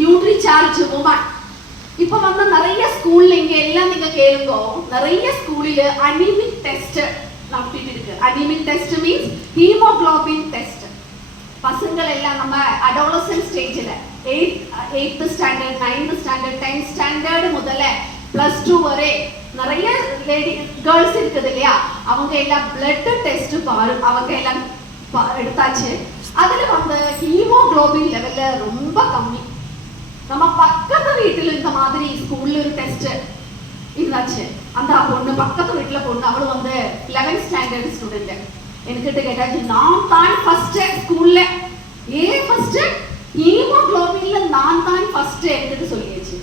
Nutri charge woman. இப்போ வந்து நிறைய ஸ்கூல்ல இங்க எல்லாம் நீங்க கேளுங்க, நிறைய ஸ்கூல்ல அனிமிக் டெஸ்ட் நடத்திட்டு இருக்கு. Anaemic test means haemoglobin test. பசங்கள் எல்லாம் நம்ம அடாலசன்ட் ஸ்டேஜ்ல 8th standard 9th standard 10th standard முதல்ல +2 வரை நிறைய லேடி கேர்ள்ஸ் இருக்குது இல்லையா, அவங்க எல்லாம் பிளட் டெஸ்ட் அவங்க எல்லாம் எடுத்தாச்சு. அதுல வந்து ஹீமோகுளோபின் லெவல்ல ரொம்ப கம்மி. நம்ம பக்கத்து வீட்டுல இந்த மாதிரி ஸ்கூல்ல ஒரு டெஸ்ட் இருந்தாச்சு. அந்த பொண்ணு பக்கத்து வீட்டுல பொண்ணு அவಳು வந்து 11th ஸ்டாண்டர்ட் ஸ்டூடெண்ட். என்கிட்ட கேட்டாச்சு, நான் தான் ஃபர்ஸ்ட் ஸ்கூல்ல ஃபர்ஸ்ட் ஹீமோகுளோபின்ல நான் தான் ஃபர்ஸ்ட் என்கிட்ட சொல்லியாச்சு.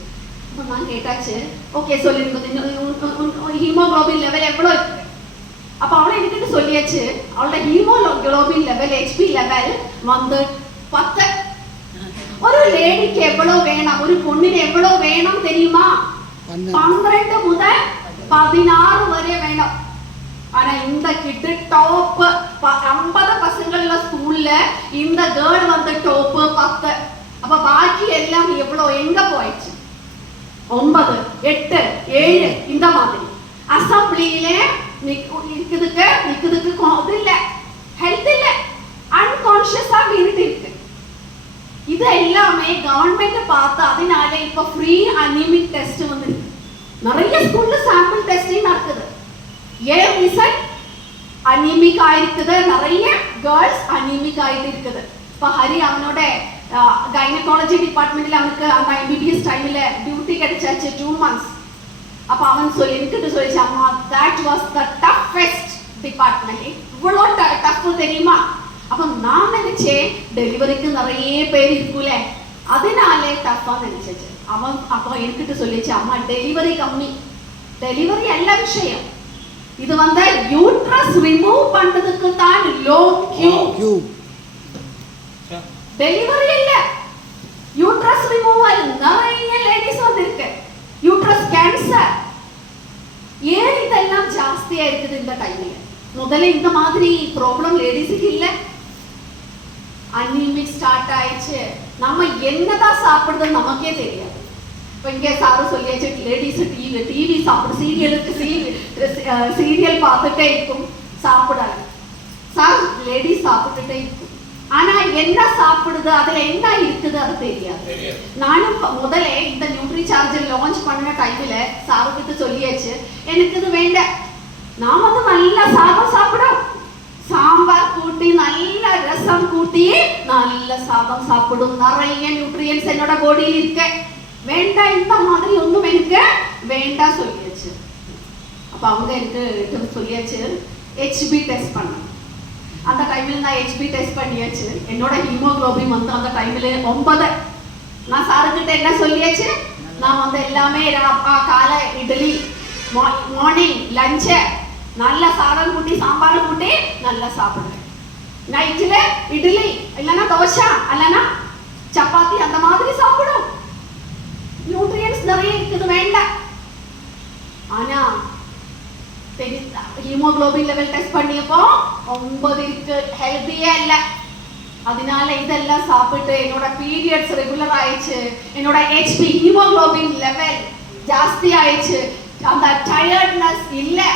அப்ப நான் கேட்டாச்சு, ஓகே சொல்லிருக்கோம் ஹீமோகுளோபின் லெவல் எவ்வளவு இருக்கு. அப்ப அவளை என்கிட்ட சொல்லியாச்சு, அவளோட ஹீமோகுளோபின் லெவல் HP லெவல் வந்து 10. ஒரு லேடிக்கு எவ்வளவு வேணும், ஒரு பொண்ணுக்கு எவ்வளவு வேணும் தெரியுமா? 12 முதல் 16 வரை வேணும். ஆனா இந்த கிட்ட டாப் 50 பசங்கள்ல ஸ்கூல்ல இந்த கேர்ள் வந்து டாப் 10. அப்ப பாக்கி எல்லாம் எவ்வளவு எங்க போயிடுச்சு? 9, 8, 7 இந்த மாதிரி. அசம்பிளியில நிக்குதுக்கு இது இல்ல, ஹெல்த் இல்ல, அன்கான்ஷியஸா வீட்டு இருக்கு. இது எல்லாமே கவர்மெண்ட் பார்த்து அதனால இப்ப ஃப்ரீ அனிமிக் டெஸ்ட் வந்து நிறைய ஸ்கூல்ல சாம்பிள் டெஸ்டிங் நடக்குது. ஏன் ரீசன்? அனிமிக் ஆயிருக்குது, நிறைய கேர்ள்ஸ் அனிமிக் ஆயிட்டு இருக்குது. இப்ப ஹரி அவனோட கைனகாலஜி டிபார்ட்மெண்ட்ல அவனுக்கு அந்த MBBS டைம்ல டியூட்டி கிடைச்சாச்சு 2 months. அப்ப அவன் சொல்லிச்சு, அம்மா that was the toughest department. இவ்வளவு டஃப் தெரியுமா? அப்ப நான் நினைச்சேன் டெலிவரிக்கு நிறைய பேர் இருக்குல்ல, அதனாலே டஃப்பா நினைச்சேன். அவன் அப்போ என்கிட்ட சொல்லிச்சு, அம்மா டெலிவரி கம்மி, டெலிவரி எல்லா விஷயம். இது வந்து யூட்ரஸ் ரிமூவ் பண்றதுக்கு தான் லோ கியூ. டெலிவரி இல்ல, யூட்ரஸ் ரிமூவல் நிறைய லேடிஸ் வந்து இருக்கு. யூட்ரஸ் கேன்சர் ஏன் இதெல்லாம் ஜாஸ்தியா இருக்குது இந்த டைம்ல? முதல்ல இந்த மாதிரி ப்ராப்ளம் லேடிஸுக்கு இல்ல. அனிமிக் ஸ்டார்ட் ஆயிடுச்சு. நம்ம என்னதான் சாப்பிடுறது நமக்கே தெரியாது. இப்போ இங்கே சாரு சொல்லியாச்சு, லேடிஸ் டிவி சாப்பிடு, சீரியல் பார்த்துட்டே இருக்கும், சாப்பிடாது. சார் லேடிஸ் சாப்பிட்டுட்டே இருக்கும், ஆனா என்ன சாப்பிடுது, அதுல என்ன இருக்குது அது தெரியாது. நானும் முதல்ல இந்த நியூட்ரி சார்ஜ் லான்ச் பண்ண டைம்ல சாருக்கிட்ட சொல்லியாச்சு, எனக்கு இது வேண்டாம், நான் வந்து நல்லா சாதம் சாப்பிடும், சாம்பார் கூட்டி நல்ல ரசம் கூட்டி நல்ல சாதம் சாப்பிடும், நிறைய நியூட்ரியன்ஸ் என்னோட பாடியில் இருக்க, வேண்டாம் இந்த மாதிரி ஒன்றும் எனக்கு வேண்டாம் சொல்லியாச்சு. அப்போ அவங்க எனக்கு சொல்லியாச்சு HB டெஸ்ட் பண்ண. அந்த டைம்ல நான் HB டெஸ்ட் பண்ணியாச்சு. என்னோட ஹீமோகுளோபின் வந்து அந்த டைம்ல 9. நான் சாருக்கிட்ட என்ன சொல்லியாச்சு, நான் வந்து எல்லாமே காலை இட்லி, மார்னிங் லஞ்சு நல்ல சாதம் கூட்டி சாம்பார் கூட்டி நல்லா சாப்பிடுவேன். நைட்ல இட்லி இல்லைன்னா தோசை இல்லைன்னா சப்பாத்தி அந்த மாதிரி சாப்பிடும். நியூட்ரியன்ஸ் நிறைய இருக்குது, வேண்டாம். ஆனா ஹீமோகுளோபின் லெவல் டெஸ்ட் பண்ணியப்போ 9 இருக்கு, ஹெல்த்தியே இல்லை. அதனால இதெல்லாம் சாப்பிட்டு என்னோட பீரியட்ஸ் ரெகுலர் ஆயிடுச்சு, என்னோட HP ஹீமோகுளோபின் லெவல் ஜாஸ்தி ஆயிடுச்சு, அந்த டயர்ட்னஸ் இல்லை.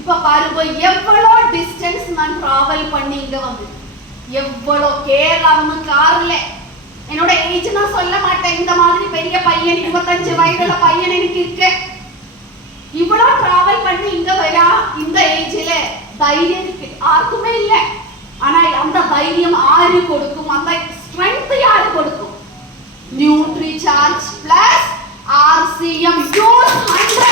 இப்ப பாருங்க எவ்வளோ டிஸ்டன்ஸ் நான் டிராவல் பண்ணி இங்க வந்து, எவ்வளோ கேரளாவுன்னு கார்ல. என்னோட ஏஜ் நான் சொல்ல மாட்டேன், இந்த மாதிரி பெரிய பையன் 25 வயதுல பையன் எனக்கு இருக்கு. இவ்வளோ டிராவல் பண்ணி இங்க வரா, இந்த ஏஜ்ல தைரியம் யாருக்குமே இல்லை. ஆனா அந்த தைரியம் ஆறு கொடுக்கும், அந்த ஸ்ட்ரென்த் யாரு கொடுக்கும்? Nutri charge plus RCM use 100.